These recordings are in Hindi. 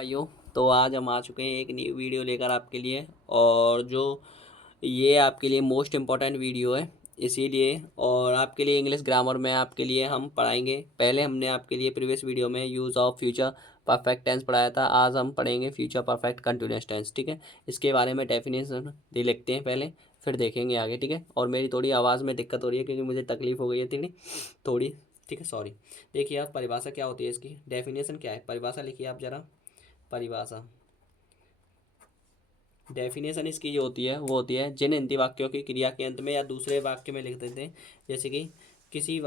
भाइयों, तो आज हम आ चुके हैं एक न्यू वीडियो लेकर आपके लिए। और जो ये आपके लिए मोस्ट इम्पॉर्टेंट वीडियो है, इसीलिए और आपके लिए इंग्लिश ग्रामर में आपके लिए हम पढ़ाएंगे। पहले हमने आपके लिए प्रीवियस वीडियो में use of future perfect tense पढ़ाया था। आज हम पढ़ेंगे फ्यूचर परफेक्ट कंटिन्यूअस टेंस। ठीक है, इसके बारे में डेफिनेशन दे लिखते हैं पहले, फिर देखेंगे आगे। ठीक है, और मेरी थोड़ी आवाज़ में दिक्कत हो रही है क्योंकि मुझे तकलीफ़ हो गई है थी थोड़ी। ठीक है, सॉरी। देखिए आप, परिभाषा क्या होती है इसकी, डेफिनेशन क्या है, परिभाषा लिखिए आप ज़रा। परिभाषा, डेफिनेशन इसकी जो होती है वो होती है जिन हिंदी वाक्यों की क्रिया के अंत में या दूसरे वाक्य में लिख देते हैं। जैसे कि किसी भी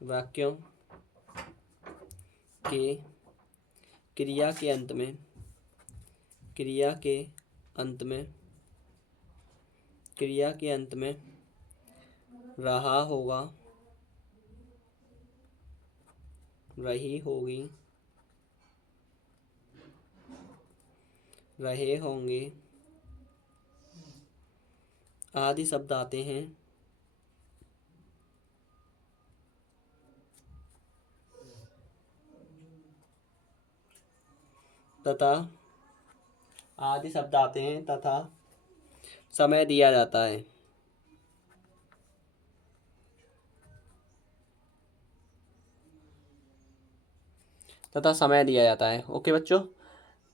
वाक्यों के क्रिया के अंत में क्रिया के अंत में क्रिया के अंत में रहा होगा, रही होगी, रहे होंगे आदि शब्द आते हैं तथा तथा समय दिया जाता है। ओके बच्चों,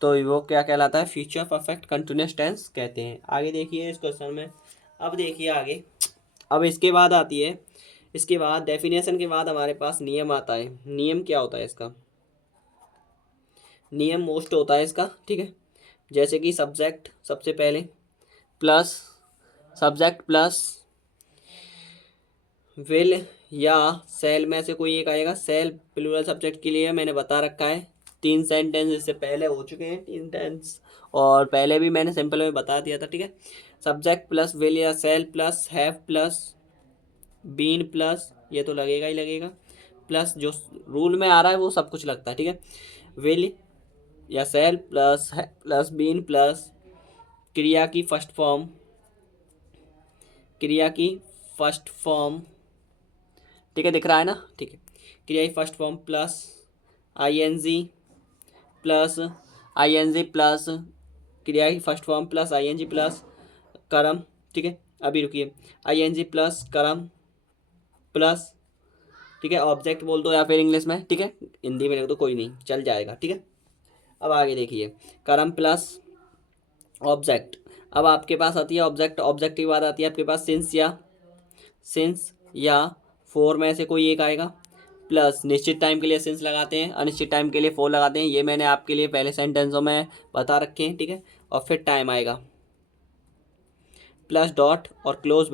तो वो क्या कहलाता है, फ्यूचर परफेक्ट कंटिन्यूअस टेंस कहते हैं। आगे देखिए इस क्वेश्चन में। अब देखिए आगे, अब इसके बाद आती है, इसके बाद डेफिनेशन के बाद हमारे पास नियम आता है। नियम क्या होता है इसका, नियम मोस्ट होता है इसका। ठीक है, जैसे कि सब्जेक्ट सबसे पहले प्लस सब्जेक्ट प्लस विल या सेल में से कोई एक आएगा। सेल प्लूरल सब्जेक्ट के लिए मैंने बता रखा है, 3 सेंटेंस इससे पहले हो चुके हैं, 3 टेंस, और पहले भी मैंने सिंपल में बता दिया था। ठीक है, सब्जेक्ट प्लस विल या shall plus have plus been plus, ये तो लगेगा ही लगेगा, प्लस जो रूल में आ रहा है वो सब कुछ लगता है। ठीक है, विल या सेल प्लस है प्लस बीन प्लस क्रिया की फर्स्ट फॉर्म, ठीक है, दिख रहा है ना। ठीक है, क्रिया की first form plus ING plus plus क्रिया की first form plus ING plus कर्म। ठीक है, अभी रुकिए, आईएनजी प्लस कर्म प्लस, ठीक है, ऑब्जेक्ट बोल दो या फिर इंग्लिश में, ठीक है, हिंदी में लिख दो, कोई नहीं चल जाएगा। ठीक है, अब आगे देखिए, कर्म प्लस ऑब्जेक्ट। अब आपके पास आती है ऑब्जेक्ट, ऑब्जेक्ट के बाद आती है आपके पास सिंस या फोर में से कोई एक आएगा, प्लस निश्चित टाइम के लिए सिंस लगाते हैं, अनिश्चित टाइम के लिए फोर लगाते हैं। ये मैंने आपके लिए पहले सेंटेंसों में बता रखे हैं। ठीक है, और फिर टाइम आएगा, प्लस डॉट और क्लोज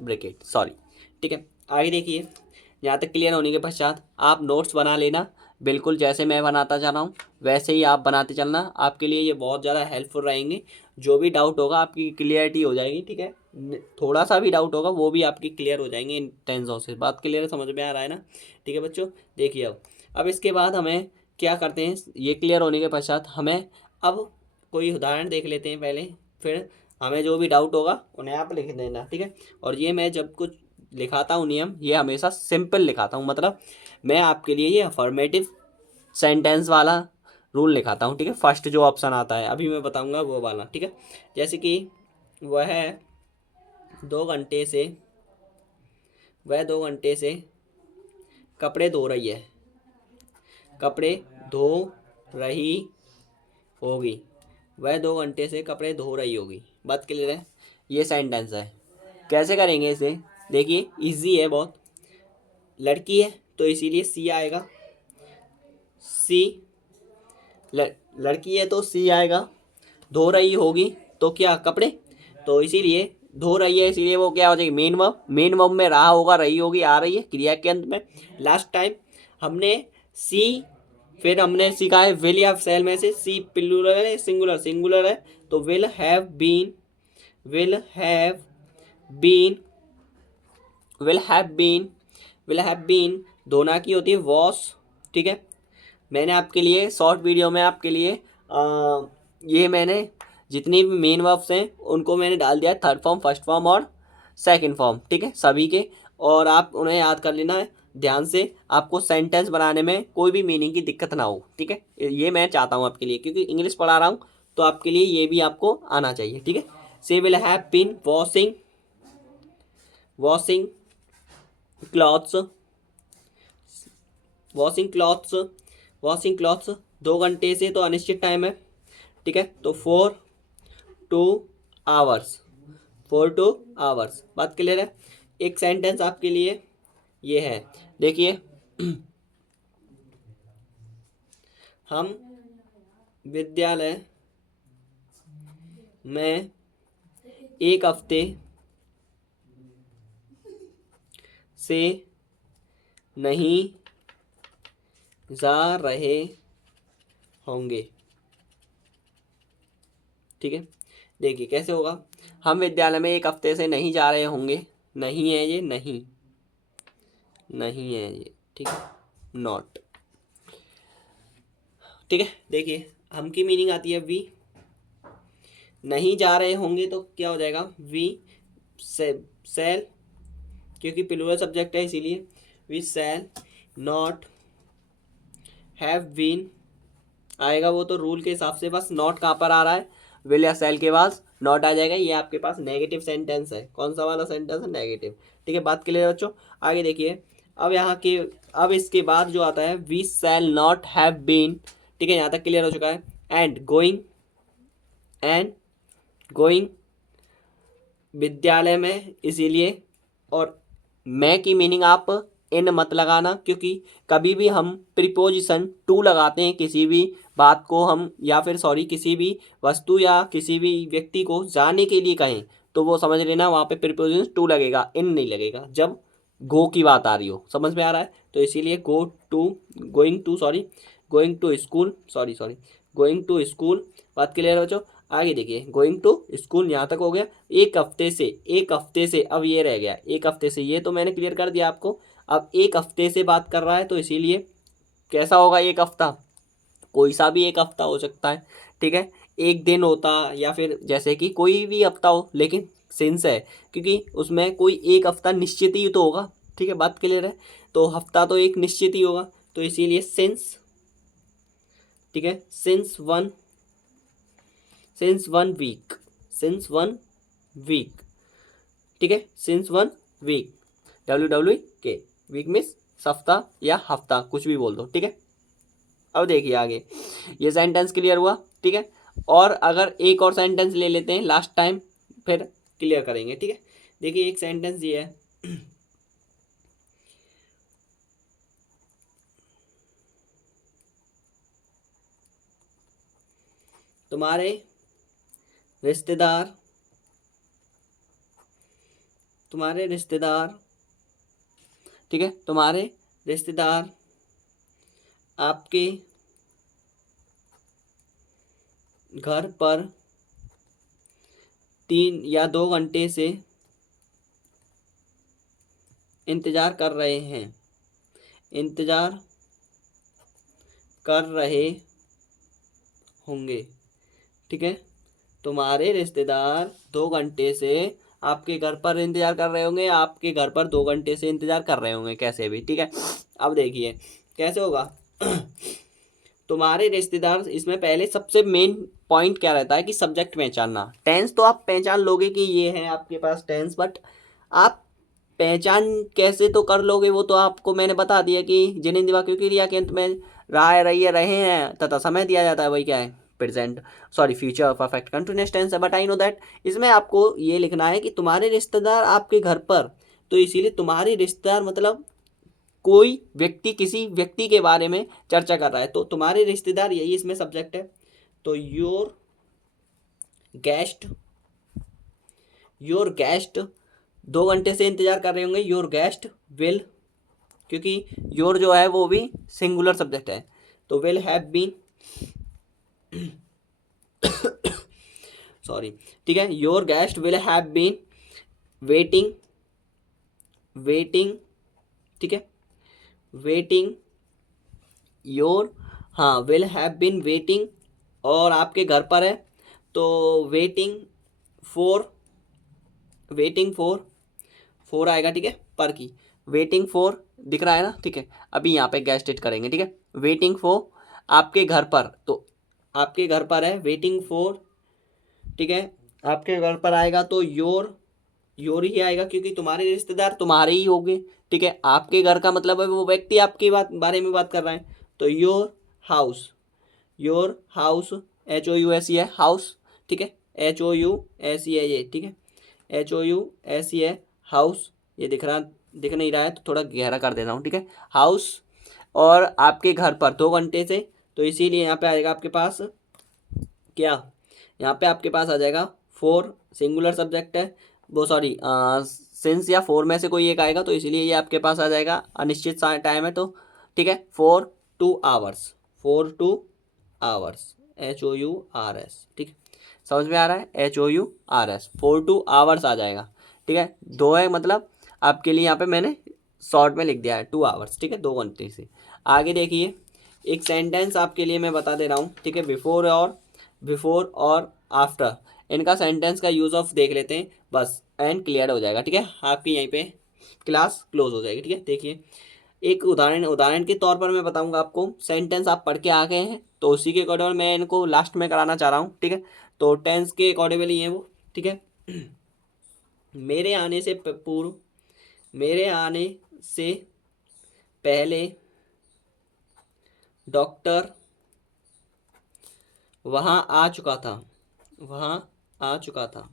ब्रैकेट सॉरी। ठीक है, आगे देखिए, यहाँ तक क्लियर होने के पश्चात आप नोट्स बना लेना, बिल्कुल जैसे मैं बनाता जा रहा हूँ वैसे ही आप बनाते चलना। आपके लिए ये बहुत ज़्यादा हेल्पफुल रहेंगे। जो भी डाउट होगा आपकी क्लियरिटी हो जाएगी। ठीक है, थोड़ा सा भी डाउट होगा वो भी आपकी क्लियर हो जाएंगे इन टेंसों से। बात क्लियर समझ में आ रहा है ना। ठीक है बच्चों, देखिए अब इसके बाद हमें क्या करते हैं, ये क्लियर होने के पश्चात हमें अब कोई उदाहरण देख लेते हैं पहले, फिर हमें जो भी डाउट होगा उन्हें आप लिख देना। ठीक है, और ये मैं जब कुछ लिखाता हूँ नियम, ये हमेशा सिंपल लिखाता हूँ, मतलब मैं आपके लिए ये अफर्मेटिव सेंटेंस वाला रूल लिखाता हूँ। ठीक है, फर्स्ट जो ऑप्शन आता है अभी मैं बताऊँगा वो वाला। ठीक है, जैसे कि वह 2 घंटे से वह 2 घंटे से कपड़े धो रही है, कपड़े धो रही होगी, वह 2 घंटे से कपड़े धो रही होगी। बात क्लियर है, ये सेंटेंस है। कैसे करेंगे इसे, देखिए इजी है बहुत। लड़की है तो इसीलिए सी आएगा, सी लड़की है तो सी आएगा। धो रही होगी तो क्या, कपड़े, तो इसीलिए धो रही है, इसीलिए वो क्या हो जाएगी, मेन वर्ब में रहा होगा, रही होगी, आ रही है क्रिया के अंत में। लास्ट टाइम हमने सी, फिर हमने सीखा है विल या सेल में से सी प्लूरल है सिंगुलर है, तो will have been will have been will have been धोना की होती है वॉश। ठीक है, मैंने आपके लिए शॉर्ट वीडियो में आपके लिए ये मैंने जितनी भी मेन वर्ब्स हैं उनको मैंने डाल दिया, थर्ड फॉर्म, फर्स्ट फॉर्म और सेकंड फॉर्म। ठीक है, सभी के, और आप उन्हें याद कर लेना है। ध्यान से, आपको सेंटेंस बनाने में कोई भी मीनिंग की दिक्कत ना हो, ठीक है। ये मैं चाहता हूँ आपके लिए, क्योंकि इंग्लिश पढ़ा रहा हूँ तो आपके लिए ये भी आपको आना चाहिए, ठीक है। She will have been washing clothes, washing clothes 2 घंटे से, तो अनिश्चित टाइम है, ठीक है। तो 4 to 2 hours, 4 to 2 hours, बात क्लियर है। एक सेंटेंस आपके लिए ये है, देखिए। हम विद्यालय में एक हफ्ते से नहीं जा रहे होंगे, ठीक है। देखिए कैसे होगा, हम विद्यालय में एक हफ्ते से नहीं जा रहे होंगे, नहीं है ये, नहीं है ये, ठीक है, नॉट, ठीक है। देखिए हम की मीनिंग आती है वी, नहीं जा रहे होंगे तो क्या हो जाएगा, वी सेल, क्योंकि प्लूरल सब्जेक्ट है इसीलिए, we shall not have been आएगा, वो तो रूल के हिसाब से बस नॉट कहाँ पर आ रहा है, विल या सेल के पास नॉट आ जाएगा। ये आपके पास नेगेटिव सेंटेंस है, कौन सा वाला सेंटेंस है, नेगेटिव, ठीक है। बात क्लियर है बच्चों। आगे देखिए, अब यहाँ के, अब इसके बाद जो आता है we shall not have been, ठीक है, यहाँ तक क्लियर हो चुका है। एंड गोइंग विद्यालय में, इसीलिए, और मैं की मीनिंग आप इन मत लगाना, क्योंकि कभी भी हम प्रीपोजिशन टू लगाते हैं किसी भी बात को हम, या फिर सॉरी किसी भी वस्तु या किसी भी व्यक्ति को जाने के लिए कहें, तो वो समझ लेना वहाँ पे प्रीपोजिशन टू लगेगा, इन नहीं लगेगा, जब गो की बात आ रही हो, समझ में आ रहा है। तो इसीलिए going to school, going to school, बात क्लियर हो। आगे देखिए, गोइंग टू स्कूल यहाँ तक हो गया। एक हफ्ते से अब ये रह गया, एक हफ्ते से, ये तो मैंने क्लियर कर दिया आपको। अब एक हफ्ते से बात कर रहा है, तो इसीलिए कैसा होगा, एक हफ्ता, कोई सा भी एक हफ्ता हो सकता है, ठीक है। एक दिन होता, या फिर जैसे कि कोई भी हफ्ता हो, लेकिन सिंस है, क्योंकि उसमें कोई एक हफ्ता निश्चित ही तो होगा, ठीक है, बात क्लियर है। तो हफ्ता तो एक निश्चित ही होगा, तो इसीलिए सिंस, ठीक है, सिंस वन वीक, ठीक है, since 1 week, WWK, week means सप्ताह या हफ्ता, कुछ भी बोल दो, ठीक है। अब देखिए आगे, ये सेंटेंस क्लियर हुआ, ठीक है। और अगर एक और सेंटेंस ले लेते हैं लास्ट टाइम, फिर क्लियर करेंगे, ठीक है। देखिए एक सेंटेंस ये है, तुम्हारे रिश्तेदार ठीक है, तुम्हारे रिश्तेदार आपके घर पर 3 या 2 घंटे से इंतज़ार कर रहे होंगे, ठीक है। तुम्हारे रिश्तेदार 2 घंटे से आपके घर पर इंतजार कर रहे होंगे, आपके घर पर 2 घंटे से इंतजार कर रहे होंगे, कैसे भी, ठीक है। अब देखिए कैसे होगा, तुम्हारे रिश्तेदार, इसमें पहले सबसे मेन पॉइंट क्या रहता है कि सब्जेक्ट पहचानना। टेंस तो आप पहचान लोगे कि ये है आपके पास टेंस, बट आप पहचान कैसे तो कर लोगे, वो तो आपको मैंने बता दिया कि जिन्हें दिवा क्योंकि क्रिया के अंत में रहे हैं तथा समय दिया जाता है, वही क्या है, present, sorry future perfect continuous tense है, बट आई नो दैट। इसमें आपको ये लिखना है कि तुम्हारे रिश्तेदार आपके घर पर, तो इसीलिए तुम्हारे रिश्तेदार मतलब कोई व्यक्ति किसी व्यक्ति के बारे में चर्चा कर रहा है, तो तुम्हारे रिश्तेदार यही इसमें सब्जेक्ट है। तो योर गेस्ट 2 घंटे से इंतजार कर रहे होंगे, योर गेस्ट विल, क्योंकि योर जो है वो भी सिंगुलर सब्जेक्ट है, तो विल हैव बीन सॉरी, ठीक है, your guest will have been waiting, ठीक है, वेटिंग योर, हाँ, विल हैव बीन वेटिंग, और आपके घर पर है, तो वेटिंग फॉर 4 आएगा, ठीक है, पर की, वेटिंग फॉर दिख रहा है ना, ठीक है। अभी यहाँ पे गेट स्टेट करेंगे, ठीक है। वेटिंग फॉर, आपके घर पर, तो आपके घर पर है वेटिंग फॉर, ठीक है। आपके घर पर आएगा तो योर ही आएगा, क्योंकि तुम्हारे रिश्तेदार तुम्हारे ही होंगे, ठीक है। आपके घर का मतलब है वो व्यक्ति आपके बारे में बात कर रहा है, तो हाउस योर हाउस, HOUSE है हाउस, ठीक है। HOUSE है ये, ठीक है। HOUSE है हाउस। ये दिख नहीं रहा है तो थोड़ा गहरा कर देता हूँ, ठीक है। हाउस, और आपके घर पर 2 घंटे से, तो इसीलिए यहाँ पे आएगा आपके पास क्या, यहाँ पे आपके पास आ जाएगा फोर, सिंगुलर सब्जेक्ट है वो, सॉरी सिंस या फोर में से कोई एक आएगा, तो इसलिए ये आपके पास आ जाएगा अनिश्चित टाइम है, तो ठीक है। 4 to hours, 4 to hours, HOURS, ठीक है। समझ में आ रहा है, HOURS, 4 to hours आ जाएगा, ठीक है। दो है मतलब आपके लिए, यहाँ पे मैंने शॉर्ट में लिख दिया है 2 hours, ठीक है, 2 घंटे से। आगे देखिए, एक सेंटेंस आपके लिए मैं बता दे रहा हूँ, ठीक है। बिफोर और आफ्टर, इनका सेंटेंस का यूज़ ऑफ देख लेते हैं बस, एंड क्लियर हो जाएगा, ठीक है। आपकी यहीं पे क्लास क्लोज हो जाएगी, ठीक है। देखिए एक उदाहरण के तौर पर मैं बताऊंगा आपको, सेंटेंस आप पढ़ के आ गए हैं तो उसी के अकॉर्डिंग मैं इनको लास्ट में कराना चाह रहा हूँ, ठीक है। तो टेंस के अकॉर्डिंगली है वो, ठीक है। मेरे आने से पूर्व, मेरे आने से पहले डॉक्टर वहाँ आ चुका था, वहाँ आ चुका था,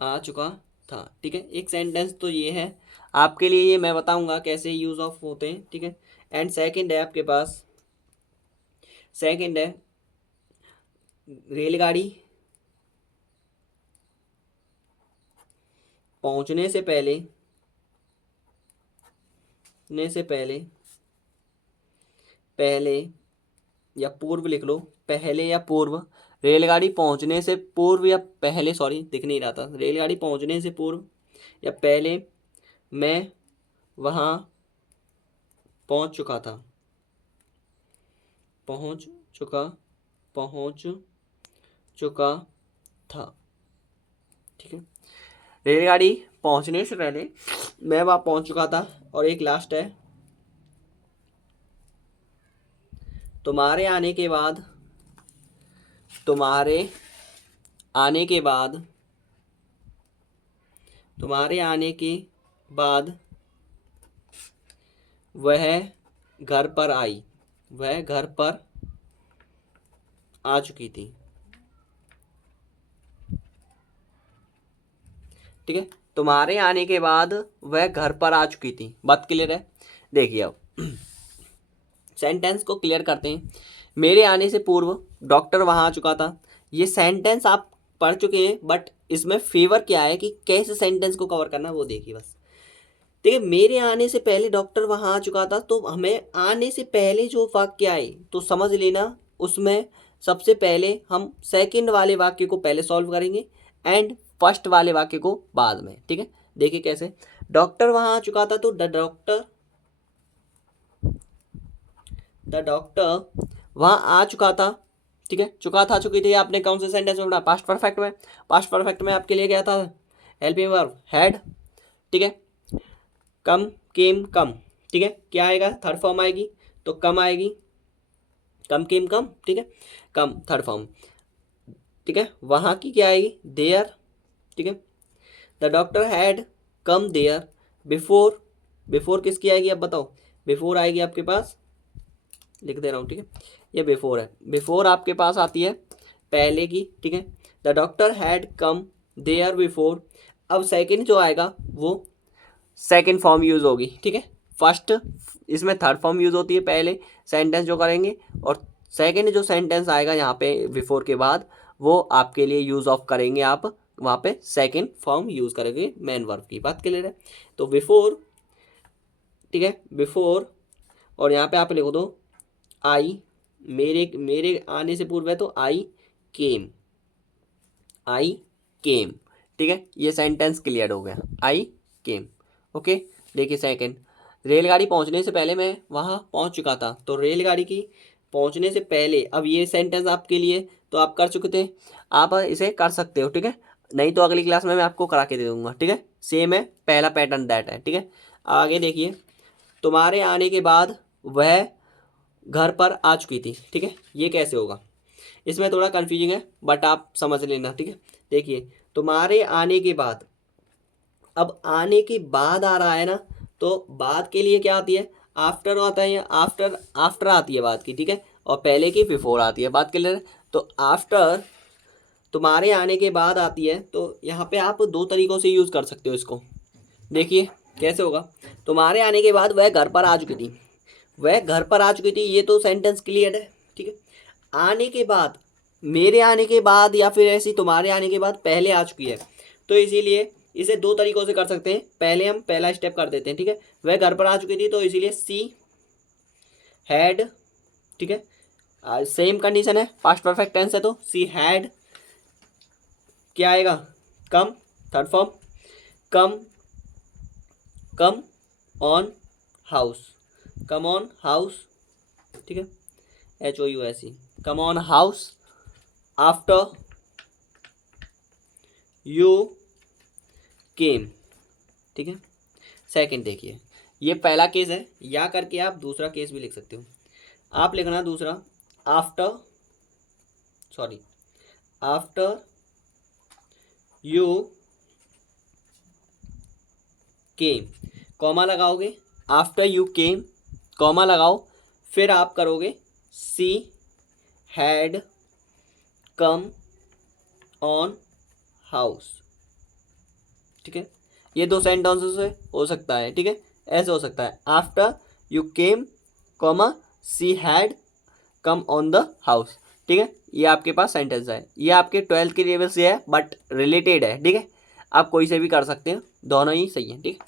आ चुका था, ठीक है। एक सेंटेंस तो ये है आपके लिए, ये मैं बताऊंगा कैसे यूज ऑफ होते हैं, ठीक है। एंड सेकंड है आपके पास, सेकंड है रेलगाड़ी पहुंचने से पहले, ने से पहले, पहले या पूर्व लिख लो, पहले या पूर्व, रेलगाड़ी पहुंचने से पूर्व या पहले, सॉरी दिख नहीं रहा था, रेलगाड़ी पहुंचने से पूर्व या पहले मैं वहाँ पहुंच चुका था, पहुंच चुका, पहुंच चुका था, ठीक है। रेलगाड़ी पहुंचने से पहले मैं वहाँ पहुंच चुका था। और एक लास्ट है, तुम्हारे आने के बाद, तुम्हारे आने के बाद, तुम्हारे आने के बाद वह घर पर आई, वह घर पर आ चुकी थी, ठीक है। तुम्हारे आने के बाद वह घर पर आ चुकी थी, बात क्लियर है। देखिए अब सेंटेंस को क्लियर करते हैं। मेरे आने से पूर्व डॉक्टर वहां आ चुका था, ये सेंटेंस आप पढ़ चुके हैं, बट इसमें फेवर क्या है कि कैसे सेंटेंस को कवर करना है वो देखिए बस, ठीक है। मेरे आने से पहले डॉक्टर वहां आ चुका था, तो हमें आने से पहले जो वाक्य आए तो समझ लेना, उसमें सबसे पहले हम सेकंड वाले वाक्य को पहले सॉल्व करेंगे एंड फर्स्ट वाले वाक्य को बाद में, ठीक है। देखिए कैसे, डॉक्टर वहां आ चुका था, तो द डॉक्टर वहां आ चुका था, ठीक है। चुका था, चुकी थी, आपने कौन से सेंटेंस में पढ़ा, पास्ट परफेक्ट में। पास्ट परफेक्ट में आपके लिए क्या था, हेल्पिंग वर्ब हैड, ठीक है। कम, केम, कम, ठीक है। क्या आएगा, थर्ड फॉर्म आएगी, तो कम आएगी, कम केम कम, ठीक है। कम थर्ड फॉर्म, ठीक है। वहाँ की क्या आएगी, देयर, ठीक है। The doctor had come there before, before किसकी आएगी अब बताओ, बिफोर आएगी आपके पास, लिख दे रहा हूँ, ठीक है। ये बिफोर है, बिफोर आपके पास आती है पहले की, ठीक है। The doctor had come there before, अब सेकंड जो आएगा वो सेकंड फॉर्म यूज होगी, ठीक है। फर्स्ट, इसमें थर्ड फॉर्म यूज होती है पहले सेंटेंस जो करेंगे, और सेकंड जो सेंटेंस आएगा यहाँ पे बिफोर के बाद, वो आपके लिए यूज ऑफ करेंगे आप, वहाँ पे सेकंड फॉर्म यूज करेंगे मेन वर्ब की, बात क्लियर है। तो बिफोर, ठीक है, बिफोर, और यहाँ पे आप लिख दो आई, मेरे मेरे आने से पूर्व है तो आई केम, आई केम, ठीक है। ये सेंटेंस क्लियर हो गया, आई केम, ओके। देखिए सेकंड, रेलगाड़ी पहुंचने से पहले मैं वहां पहुंच चुका था, तो रेलगाड़ी की पहुंचने से पहले, अब ये सेंटेंस आपके लिए तो आप कर चुके थे, आप इसे कर सकते हो, ठीक है। नहीं तो अगली क्लास में मैं आपको करा के दे दूंगा, ठीक है। सेम है, पहला पैटर्न दैट है, ठीक है। आगे देखिए, तुम्हारे आने के बाद वह घर पर आ चुकी थी। ठीक है, ये कैसे होगा, इसमें थोड़ा कन्फ्यूजिंग है बट आप समझ लेना। ठीक है, देखिए तुम्हारे आने के बाद, अब आने के बाद आ रहा है ना, तो बाद के लिए क्या आती है, आफ्टर आता है, या आफ्टर आफ्टर आती है बाद की। ठीक है, और पहले की बिफोर आती है, बात क्लियर है। तो आफ्टर तुम्हारे आने के बाद आती है, तो यहाँ पे आप दो तरीक़ों से यूज़ कर सकते हो इसको। देखिए कैसे होगा, तुम्हारे आने के बाद वह घर पर आ चुकी थी, वह घर पर आ चुकी थी, ये तो सेंटेंस क्लियर है। ठीक है, आने के बाद, मेरे आने के बाद या फिर ऐसी तुम्हारे आने के बाद पहले आ चुकी है, तो इसीलिए इसे दो तरीक़ों से कर सकते हैं। पहले हम पहला स्टेप कर देते हैं। ठीक है, वह घर पर आ चुकी थी, तो इसीलिए सी हैड। ठीक है, सेम कंडीशन है, पास्ट परफेक्ट टेंस है, तो सी हैड क्या आएगा, come, third form, come, come on house, come on house. ठीक है, HOUSE, come on house after you came. ठीक है, सेकंड देखिए, ये पहला केस है, या करके आप दूसरा केस भी लिख सकते हो। आप लिखना दूसरा, after, sorry, after you came, comma लगाओगे, आफ्टर यू केम, कॉमा लगाओ, फिर आप करोगे she had come on house. ठीक है, ये दो सेंटेंसेस से हो सकता है। ठीक है, ऐसे हो सकता है, after you came comma she had come on the house. ठीक है, ये आपके पास सेंटेंस है, ये आपके 12th के लेवल से है बट रिलेटेड है। ठीक है, आप कोई से भी कर सकते हैं, दोनों ही सही है। ठीक है,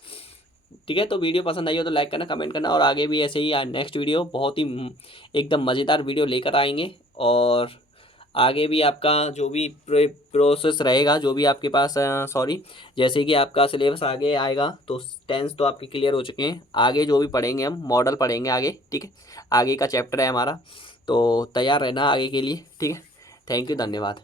ठीक है, तो वीडियो पसंद आई हो तो लाइक करना, कमेंट करना, और आगे भी ऐसे ही नेक्स्ट वीडियो बहुत ही एकदम मज़ेदार वीडियो लेकर आएंगे। और आगे भी आपका जो भी प्रोसेस रहेगा, जो भी आपके पास, सॉरी, जैसे कि आपका सिलेबस आगे आएगा, तो टेंस तो आपके क्लियर हो चुके हैं, आगे जो भी पढ़ेंगे हम मॉडल पढ़ेंगे आगे। ठीक है, आगे का चैप्टर है हमारा, तो तैयार रहना आगे के लिए। ठीक है, थैंक यू, धन्यवाद।